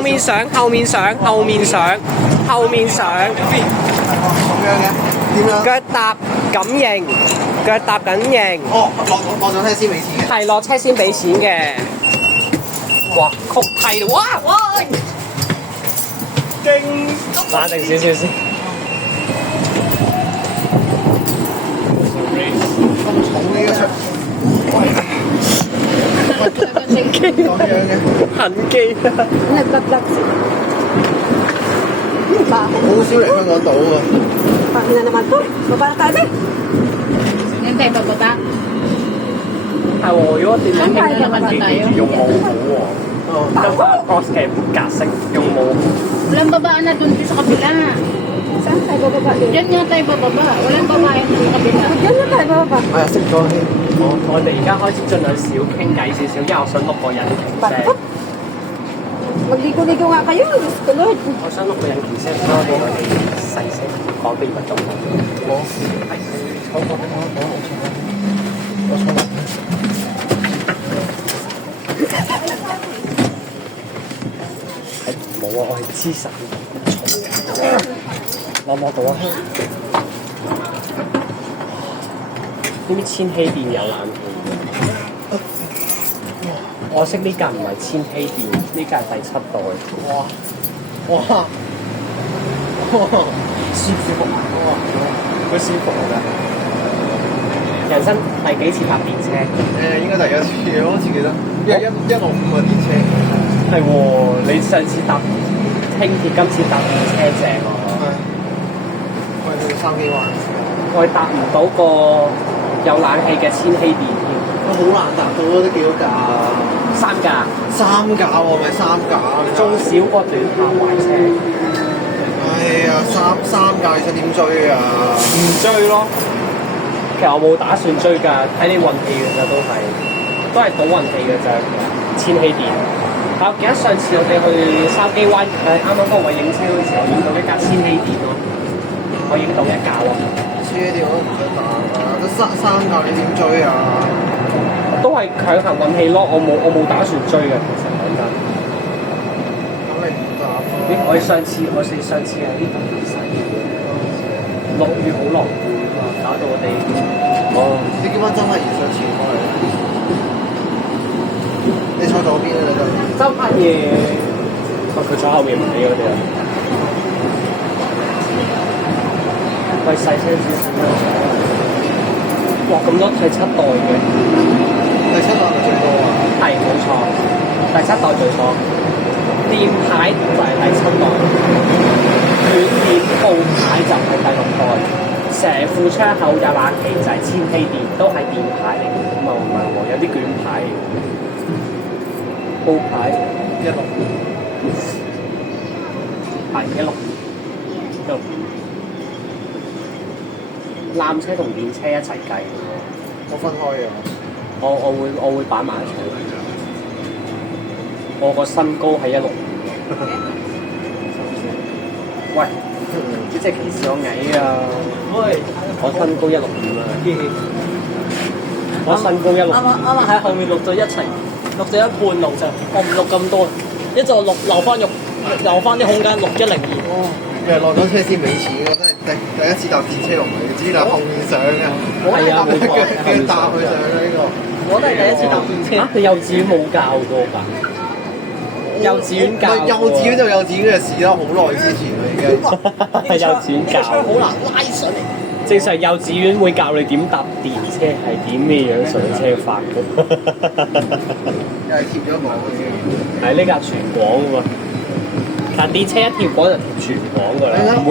後面上，後面上，後面上，後面上。咁樣嘅點樣？腳踏感應，腳踏緊應。哦，落咗車先俾錢嘅。係落車先俾錢嘅。哇，曲梯哇哇！勁！冷靜少少先。咁重呢個出？咁樣嘅痕機啊！好少嚟香港島喎。係喎，如果電影記住用冇好喎，得翻 cross 嘅格式用冇。 Walang babaan na dun sa kabila. Saan tayo bababa din? Diyan nga tayo bababa. Walang babae dun sa kabila. Diyan na tayo bababa. 係啊，熄咗先。我哋而家開始盡量少傾偈少少，因為我想錄個人聲。 Magligo-ligo nga kayo. Diyos ko, Lord. 我想錄個人聲，所以我哋細聲講俾觀眾。我冇啊！我係黐實攞唔攞到啊？呢啲千禧電有冷氣。我識呢架唔係千禧電，呢架係第7代。哇！舒服哇！好舒服㗎！人生第幾次搭電車？應該第一次，我好似記得165嘅電車。係喎，你上次搭輕鐵，今次搭電車正喎。我哋去筲箕灣，我搭唔到個有冷氣嘅千禧電添。我好難搭到都幾多架啊？3架。3架喎，咪3架。仲少過短途壞車。哎呀，三架你想點追啊？唔追咯。其實我冇打算追㗎，睇你運氣㗎咋都係賭運氣㗎咋。千禧電。我記得上次我哋去筲箕灣，啱啱嗰個位影車嗰時候，影到一架千禧電咯。我影到一架喎。千禧電我都唔想打啊！得三架你點追啊？都係強行運氣咯，我冇打算追嘅，其實講真。咁你唔打咯？咦？我哋上次喺呢度洗嘅，落雨好落雨啊嘛，搞到我哋你結婚真係要上前開嚟。你坐左邊啊？你就周柏爺，佢坐後面唔俾我哋啊。喂，細聲少少啦。哇！咁多第7代嘅。第7代係咪最多啊？係冇錯，第7代最多。電牌就係第7代，捲面布牌就係第6代，成副窗口有冷氣就係千禧電，都係電牌嚟嘅。唔係喎，有啲捲牌嚟嘅。布牌16，係16。纜車同電車一齊計。我分開嘅。我會擺埋一齊。我個身高係165。喂，你即係歧視我矮啊！我身高165啊！我身高165。啱喺後面錄咗一齊，錄咗一半錄就，我唔錄咁多，一就錄留翻啲空間錄102。哦，其實落咗車先俾錢嘅，真係第一次搭電車，我唔係知道後面上嘅。係啊，冇錯，跟住搭佢上嘅呢個。我都係第一次搭電車。你幼稚園冇教過㗎？幼稚園教。幼稚園就幼稚園嘅事啦，好耐之前啦已經。係幼稚園教。好難拉上嚟。正常幼稚園會教你點搭電車，係點咩樣上車法嘅。又係貼咗網嘅。係呢架全廣㗎嘛。但電車一貼廣就貼全廣㗎啦，唔會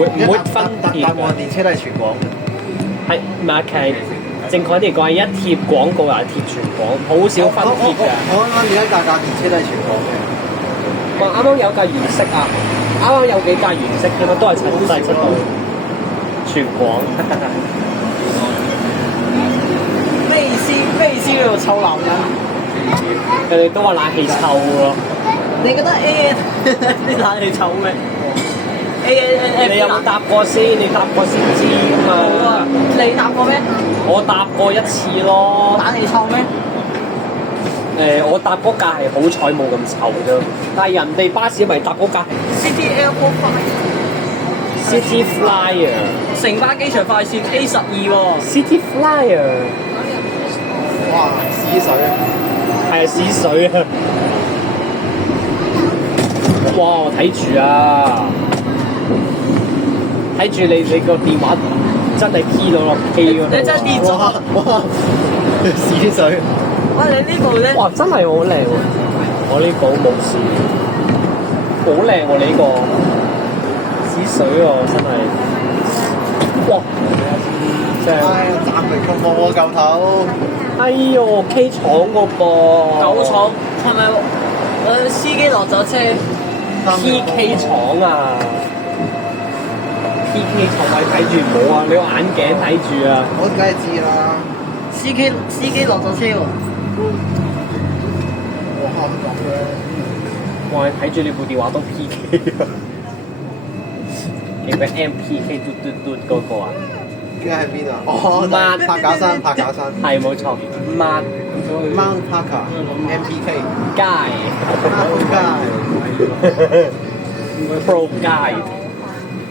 分貼。搭電車都係全廣。係唔係？其實正確啲嚟講，係一貼廣告又係貼全廣，好少分貼㗎。我啱啱而家架電車都係全廣嘅。我啱啱有架原色啊，啱啱有幾架原色添啊，都係第7代全廣。咩意思？咩意思叫做臭男人？佢哋都話冷氣臭咯。你覺得 A 啲冷氣臭咩 ？A 你有冇搭過先？你搭過先知㗎嘛。你搭過咩？我搭過1次咯。冷氣臭咩？我搭嗰架係好彩冇咁臭啫，但係人哋巴士咪搭嗰架 City Airport City Flyer。城巴機場快線 A12喎。 City Flyer 哇，屎水啊！係啊，屎水啊！哇，睇住啊！睇住你個電話真係 P 到落 K 嗰度。你真係跌咗。哇！屎水。哇！你呢部咧？哇，真係好靚喎！我呢個冇事，好靚喎！你呢個屎水喎，真係。哇！正。唉，暫時咁冇我嚿頭。哎呦 ，K 廠個噃。九廠係咪？司機落咗車。PK 廠啊！PK 廠位睇住唔好啊！你個眼鏡睇住啊！我梗係知啦。司機落咗車喎。哇咁嘅。哇！你睇住你部電話都 PK 啊！記唔記得 MPK 嘟嘟嘟嗰個啊？而家喺邊啊？哦，柏架山，柏架山。係冇錯Mount Parker MPK 街 Pro Guide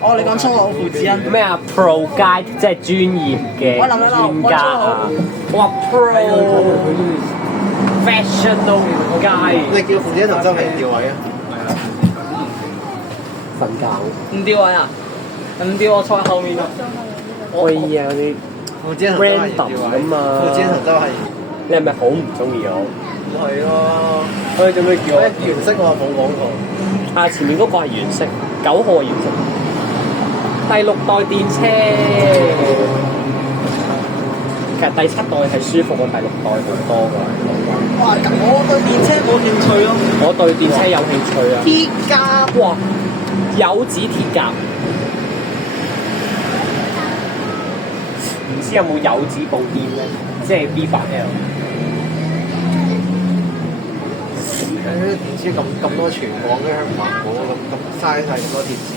哦，你講粗口胡子欣。咩啊 ？Pro Guide 即係專業嘅我諗你專家啊！哇 Pro Professional Guide 你叫胡子欣同周明調位啊？瞓覺。唔掉位啊？唔掉我坐喺後面啊！喂呀！你胡子欣同周慧賢調 random 位咁嘛胡子欣同周慧賢。你係咪好唔中意我？係咯。佢做咩叫我？原色我冇講過。啊！前面嗰個係原色，9號係原色。第6代電車，其實第7代係舒服過第6代好多㗎。哇！我對電車冇興趣咯。我對電車有興趣啊！鐵甲哇！有指鐵甲，唔知有冇有指部電咧？即係 B8L。電車咁多全港嘅香港環保，咁嘥晒咁多鐵紙。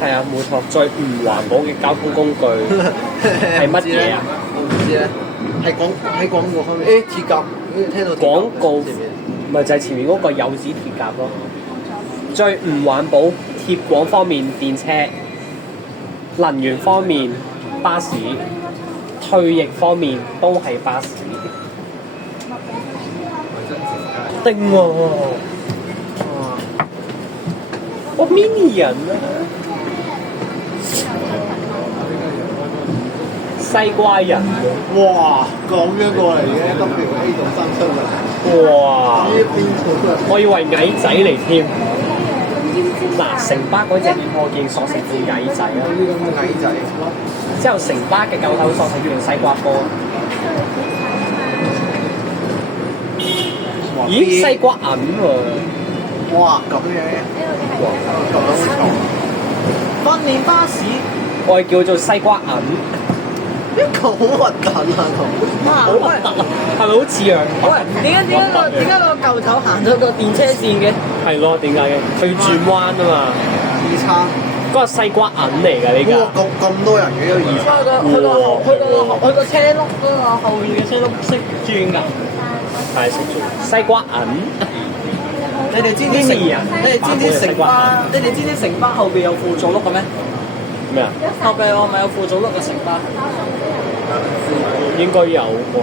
係啊，冇錯，最唔環保嘅交通工具係乜嘢啊？我唔知咧，係喺廣告方面，鐵甲，聽到鐵甲廣告前面咪就係前面嗰個有指鐵甲咯。最唔環保鐵廣方面電車，能源方面巴士，退役方面都係巴士。定喎、我 mini 人啊！西瓜人哇，咁樣過嚟嘅 WA 仲生出嚟，哇！呢邊做啊！我以為矮仔嚟添。嗱，城巴嗰隻我見索性叫矮仔啊，呢啲咁嘅矮仔，之後城巴嘅舊頭索性叫做西瓜波。咦，西瓜銀喎！哇咁嘅，咁樣會重，訓練巴士。我係叫做西瓜銀，呢個好核突啊！哇！好核突啊！係咪好似樣？喂，點解個舊頭行咗個電車線嘅？係咯，點解嘅？佢要轉彎啊嘛！二餐，嗰個西瓜銀嚟㗎呢哇個。咁多人嘅呢個二餐，佢個車轆嗰個後面嘅車轆識轉㗎。係識轉西瓜銀。你哋知唔知城？你哋知唔知城巴？你哋知唔知城巴後邊有輔助轆嘅咩？咩啊？後邊我咪有輔助轆嘅城巴？應該有啩。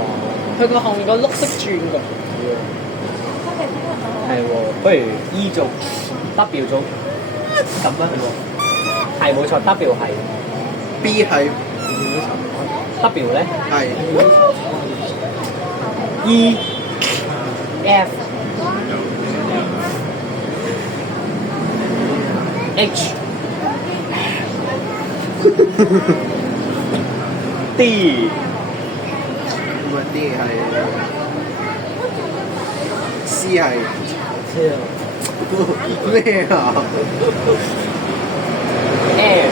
佢個後面個轆識轉㗎。係喎，不如 E 做 W 做咁啊，係喎。係冇錯 ，W 係 B 係 W 咧係，E F H D 唔係 D 係 C 係咩啊 M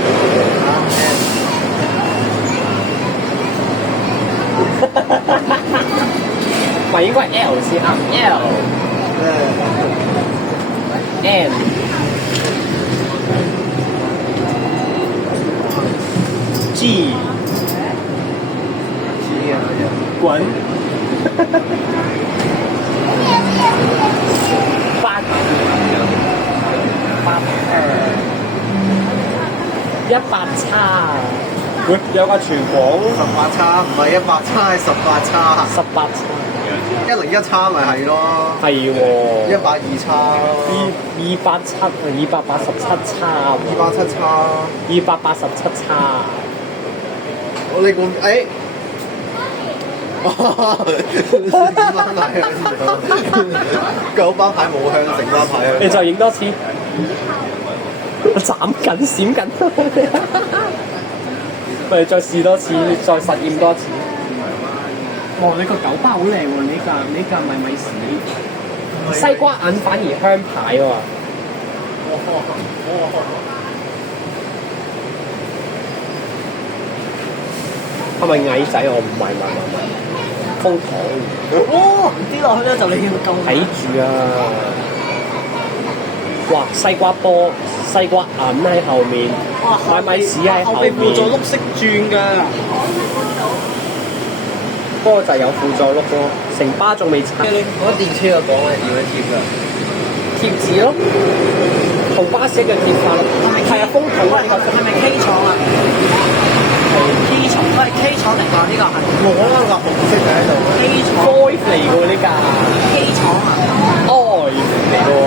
唔係應該係 L 先啱 L N G 滾100叉，會有個全廣18叉，唔係100叉，係18叉。 18叉， 101叉咪係咯，係喎。 120叉咯， 287叉喎， 287叉。 287叉。我哋講誒，點翻嚟啊？九巴牌冇向，城巴牌啊！你再影多次，斬緊閃緊。我哋再試多次，再實驗多次。哇！你個九巴好靚喎，呢架咪米屎，西瓜眼反而香牌喎。係咪矮仔？我唔係，風糖。哦，跌落去咧就你要夠睇住啊！哇！西瓜波、西瓜銀喺後面，哇！買米屎喺後後備輔助面。碌識轉㗎。不過就有輔助碌咯，成巴仲未拆。我電車個講係點樣貼㗎？貼紙咯，同巴士嘅貼法咯。係啊，風筒啊，呢個係咪 K 廠啊？K 廠，都係 K 廠嚟㗎呢個係。我嗰個紅色嘅喺度。 K 廠 Void 嚟嘅喎呢架 K 廠啊！ ，Void 嚟嘅喎。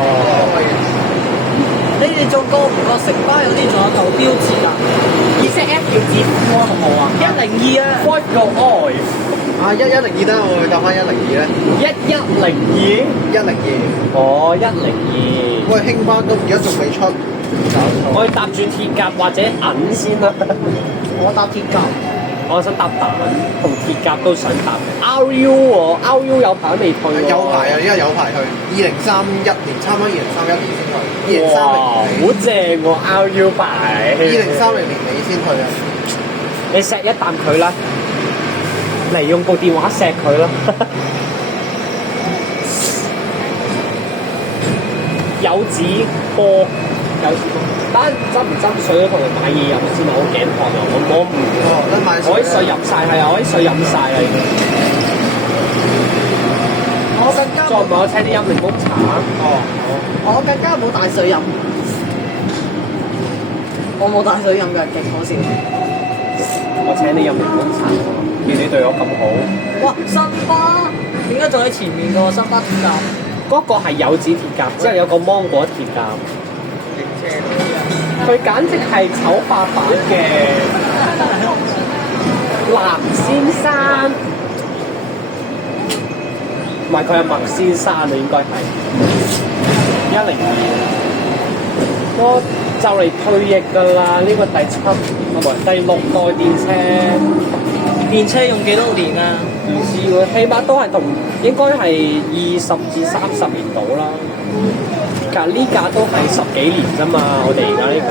你哋做過唔過城巴有啲仲有舊標誌啊？二色 F 叫字符好冇啊？102啊 Void 個 Void 啊1102得，我會搭翻102咧。 1102。 102。哦，102。喂，輕巴都而家仲未出，搞錯。我要搭轉鐵甲或者銀先啦。我搭鐵甲。我想搭蛋同鐵甲都想搭。RU 喎，RU 有排未退喎。有排啊，而家有排去，2031年，差唔多2031年先去。哇，好正喎！RU 牌。 2030年尾先去啊！你錫一啖佢啦，嚟用部電話錫佢啦。柚子波，柚子波，等陣斟唔斟水都同佢買嘢飲先啊！我頸渴啊，我唔，哦，得買我啲水飲晒係啊，我啲水飲晒啦已經。我更加再唔係我請你飲檸檬茶。哦，我更加冇帶水飲。我冇帶水飲嘅，勁好笑。我請你飲檸檬茶喎，見你對我咁好。哇！新巴點解仲喺前面㗎？新巴鐵甲。嗰個係柚子鐵甲，之後有個芒果鐵甲。佢簡直係醜化版嘅藍先生，唔係佢係麥先生啊，應該係102。我就嚟退役㗎啦，呢個第7唔係第6代電車。電車用幾多年啊？唔知喎，起碼都係同應該係20至30年到啦。架呢架都係10幾年啫嘛，我哋而家呢架。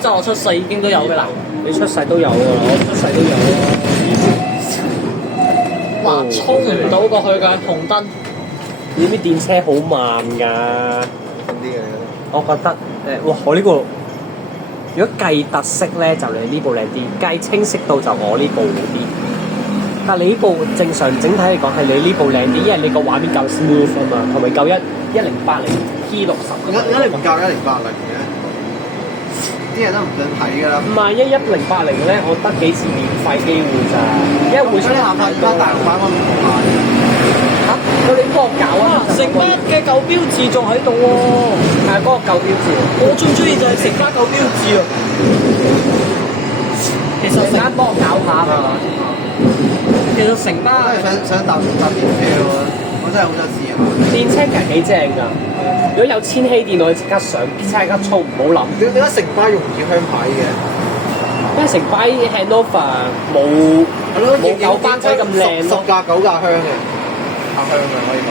即係我出世已經都有㗎啦。你出世都有㗎啦，我出世都有啦。哇！衝唔到過去嘅紅燈。呢啲電車好慢㗎。啲嘅。我覺得哇！我呢個如果計特色咧，就你呢部靚啲；計清晰度就我呢部好啲。但係你呢部正常整體嚟講係你呢部靚啲，因為你個畫面夠 smooth 啊嘛，同埋夠1080 P60。點解你唔教1080嘅？啲人都唔想睇㗎啦。唔係1080咧，我得幾次免費機會咋，因為會出下而家大陸版我唔好買。嚇，佢哋幫我搞啊！城巴嘅舊標誌仲喺度喎。係嗰個舊標誌。我最中意就係城巴舊標誌啊！其實陣間幫我搞下啊！其實城我巴都係想搭電車喎，我真係好想試下。電車其實幾正㗎，如果有千禧電我即刻上，即刻操唔好諗。點解城巴容易香牌嘅？因為城巴 Handover 冇九巴仔咁靚咯， 10架9架香嘅，香嘅可以講。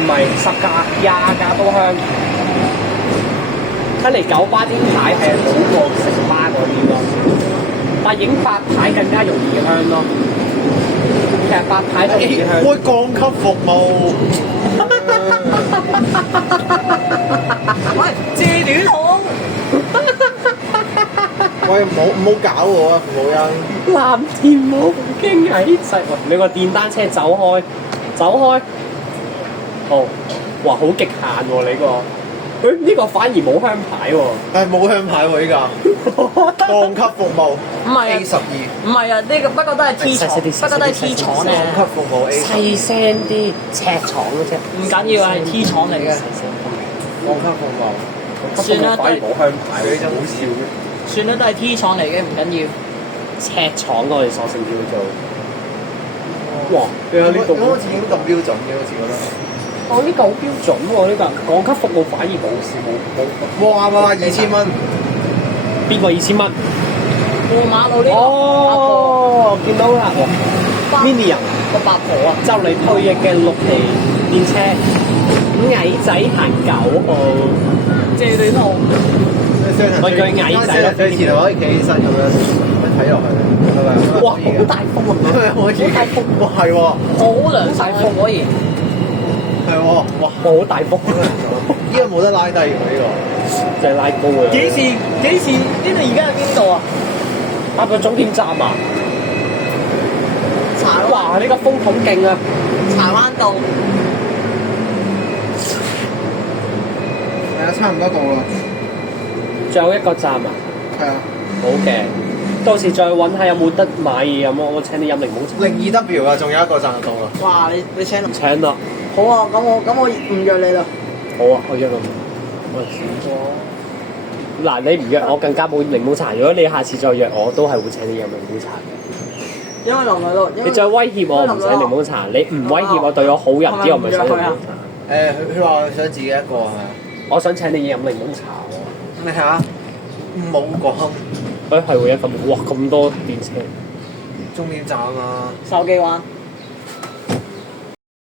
唔係10架20架都香。睇嚟九巴啲牌係好過城巴嗰啲咯，但影8牌更加容易香咯。其實8牌都容易香。會降級服務。喂，借短筒。喂，唔好搞我啊，服務員。藍田冇驚矮仔，你個電單車走開，走開。哦，哇，好極限喎、你個。呢個反而冇香牌喎。係冇香牌喎呢個，降級服務唔係啊 A12，唔係啊，呢個不過都係 T 廠，細啲不過都係 T 廠咧降。級服務 A12，細聲啲，赤廠嗰隻。唔緊要啊，係 T 廠嚟嘅。降級服務，算啦，都係反而冇香牌，佢真好笑。算啦，都係 T 廠嚟嘅，唔緊要。赤廠我哋索性叫做。哇！你睇呢咁度，好似已經咁標準嘅，好似覺得。哦呢個好標準喎，呢個降級服務反而冇事冇。哇！2000蚊，邊個2000蚊？過馬路呢個哦，見到啦，Mini 人個八婆啊，就嚟退役嘅綠皮電車，矮仔行9號，借短號。喂佢矮仔最前可以企起身咁樣，咁樣睇落去，係咪？哇好大風啊！可以，好大風哇係喎，好涼晒風果然。係喎，哇！好大風，呢個冇得拉低喎呢個。就係拉高嘅。幾時？呢度而家喺邊度啊？啊個終點站啊！柴灣哇！呢個風好勁啊！柴灣道。係啊，差唔多到啦。仲有一個站啊！係啊。好嘅，到時再揾下有冇得買嘢飲，我請你飲檸檬茶。 02W 啊，仲有一個站就到啦。哇！你請唔請啦，好啊，咁我唔約你啦。好啊，我約你。我煮咗。嗱，你唔約我更加冇檸檬茶。如果你下次再約我，都係會請你飲檸檬茶嘅。因為林女咯，你再威脅我唔請檸檬茶，你唔威脅我對我好人啲，我咪請檸檬茶。佢話想自己一個係咪啊？我想請你飲檸檬茶喎。你睇下，冇講係喎，咁哇咁多電車。終點站啊！筲箕灣。